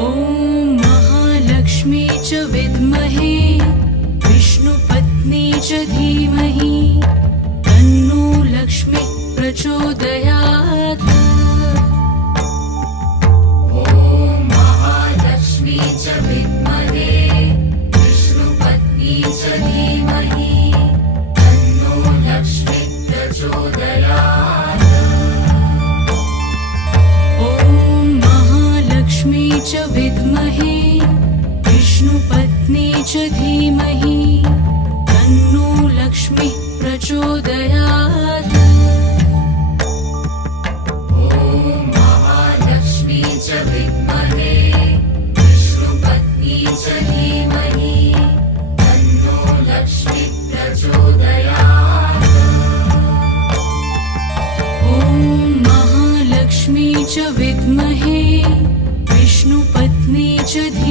ॐ महालक्ष्मी च विद्महे विष्णुपत्नी च धीमहि तन्नो लक्ष्मी प्रचोदयात्। ॐ महालक्ष्मी च विद्महे विष्णुपत्नी च धीमहि तन्नो लक्ष्मी प्रचोदयात्। ॐ महालक्ष्मी च विद्महे विष्णुपत्नी च धीमहि तन्नो लक्ष्मी प्रचोदयात्। ॐ महालक्ष्मी च विद्महे विष्णुपत्नी च धीमहि तन्नो लक्ष्मी प्रचोदयात्। ॐ महालक्ष्मी च विद्महे विष्णुपत्नी च धीमहि